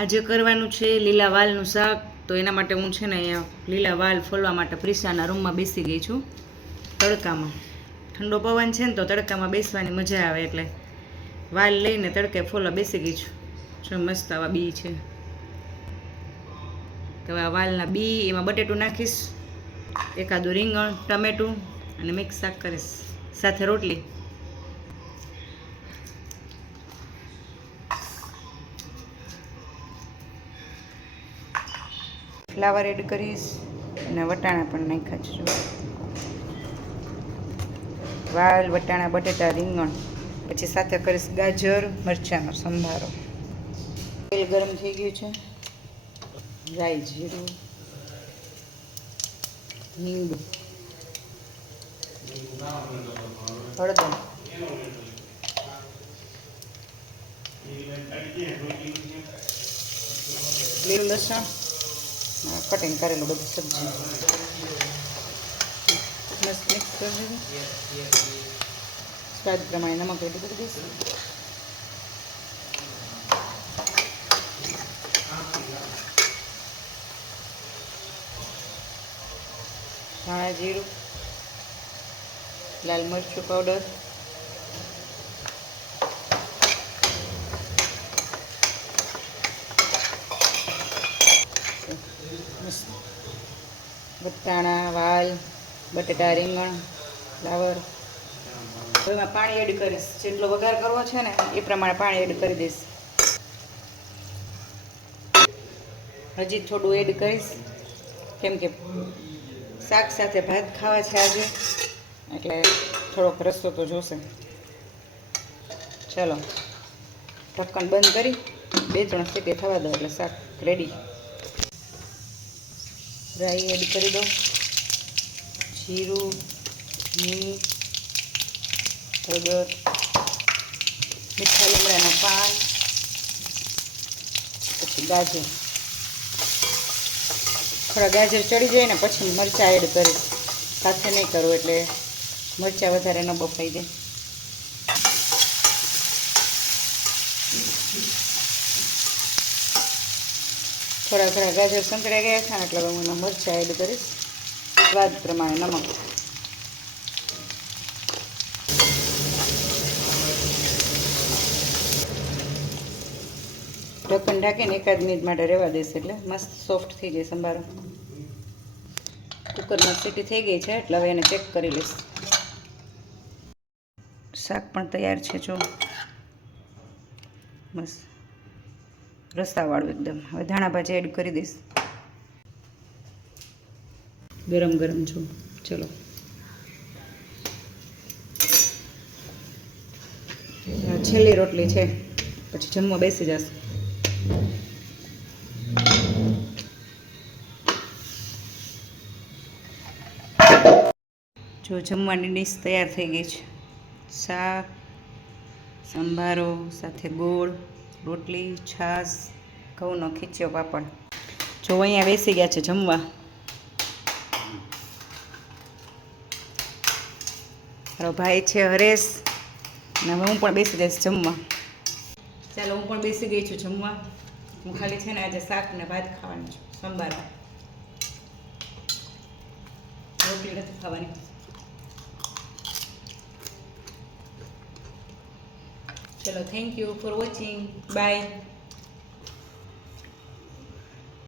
આજે કરવાનું છે લીલા વાલનું શાક. તો એના માટે હું છે ને અહીંયા લીલા વાલ ફોલવા માટે પ્રિશાના રૂમમાં બેસી ગઈ છું તડકામાં. ઠંડો પવન છે ને તો તડકામાં બેસવાની મજા આવે એટલે વાલ લઈને તડકે ફોલવા બેસી ગઈ છું. જો મસ્ત આવા બી છે. તો આ વાલના બી એમાં બટેટું નાખીશ, એકાદું રીંગણ, ટમેટું અને મિક્સ શાક કરીશ, સાથે રોટલી. ફ્લાવર એડ કરીશ અને વટાણા પણ નાખ્યા છે. વાલ, વટાણા, બટેટા, રીંગણ, પછી સાથે કરીશ ગાજર, મરચાંનો સંભારો. તેલ ગરમ થઈ ગયું છે. રાઈ, જીરું, લીંબુ, હળદર, લીલું લસણ, કટિંગ કરેલું બધું સબ્જી મસ્ત મિક્સ કરી દીધું. સ્વાદ પ્રમાણે નમક એડ કરી દઈશ. ધાણા જીરું, લાલ મરચું પાવડર, વટાણા, વાલ, બટેટા, રીંગણ, ફ્લાવર. હવે એમાં પાણી એડ કરીશ. જેટલો વઘાર કરવો છે ને એ પ્રમાણે પાણી એડ કરી દઈશ. હજી થોડું એડ કરીશ કેમ કે શાક સાથે ભાત ખાવા છે આજે, એટલે થોડોક રસ્સો તો જોશે. ચાલો ઢક્કણ બંધ કરી 2-3 સીટી થવા દો એટલે શાક રેડી. રાઈ એડ કરી દો, જીરું, હિંગ, હળદર, મીઠા લીમડાના પાન, પછી ગાજર. થોડા ગાજર ચડી જાય ને પછી મરચાં એડ કરીશ. સાથે નહીં કરું એટલે મરચાં વધારે ન બફાઈ જાય. થોડા થોડા ગાજર સંકળાઈ ગયા છે એટલે હું એમાં મરચાં એડ કરીશ, સ્વાદ પ્રમાણે નમક. ઢક્કણ ઢાંકીને 1 મિનિટ માટે રહેવા દઈશ એટલે મસ્ત સોફ્ટ થઈ જાય સંભારો. કુકરમાં સીટી થઈ ગઈ છે એટલે હવે એને ચેક કરી લઈશ. શાક પણ તૈયાર છે જો, મસ્ત રસાવાળું એકદમ. હવે ધાણા ભાજી એડ કરી દઈશ. ગરમ ગરમ છો. ચલો છેલ્લી રોટલી છે પછી જમવા બેસી જશે. જો જમવાની ડીશ તૈયાર થઈ ગઈ છે. શાક, સંભારો સાથે ગોળ, રોટલી, છાશ, ઘઉંનો ખીચ્યો પાપડ. જો અહીંયા બેસી ગયા છે જમવા. મારો ભાઈ છે હરેશ, અને હવે હું પણ બેસી જઈશ જમવા. ચાલો હું પણ બેસી ગઈ છું જમવા. હું ખાલી છે ને આજે શાક ને ભાત ખાવાની છું, સંભારો, રોટલી નથી ખાવાની. ચલો, thank you for watching. By.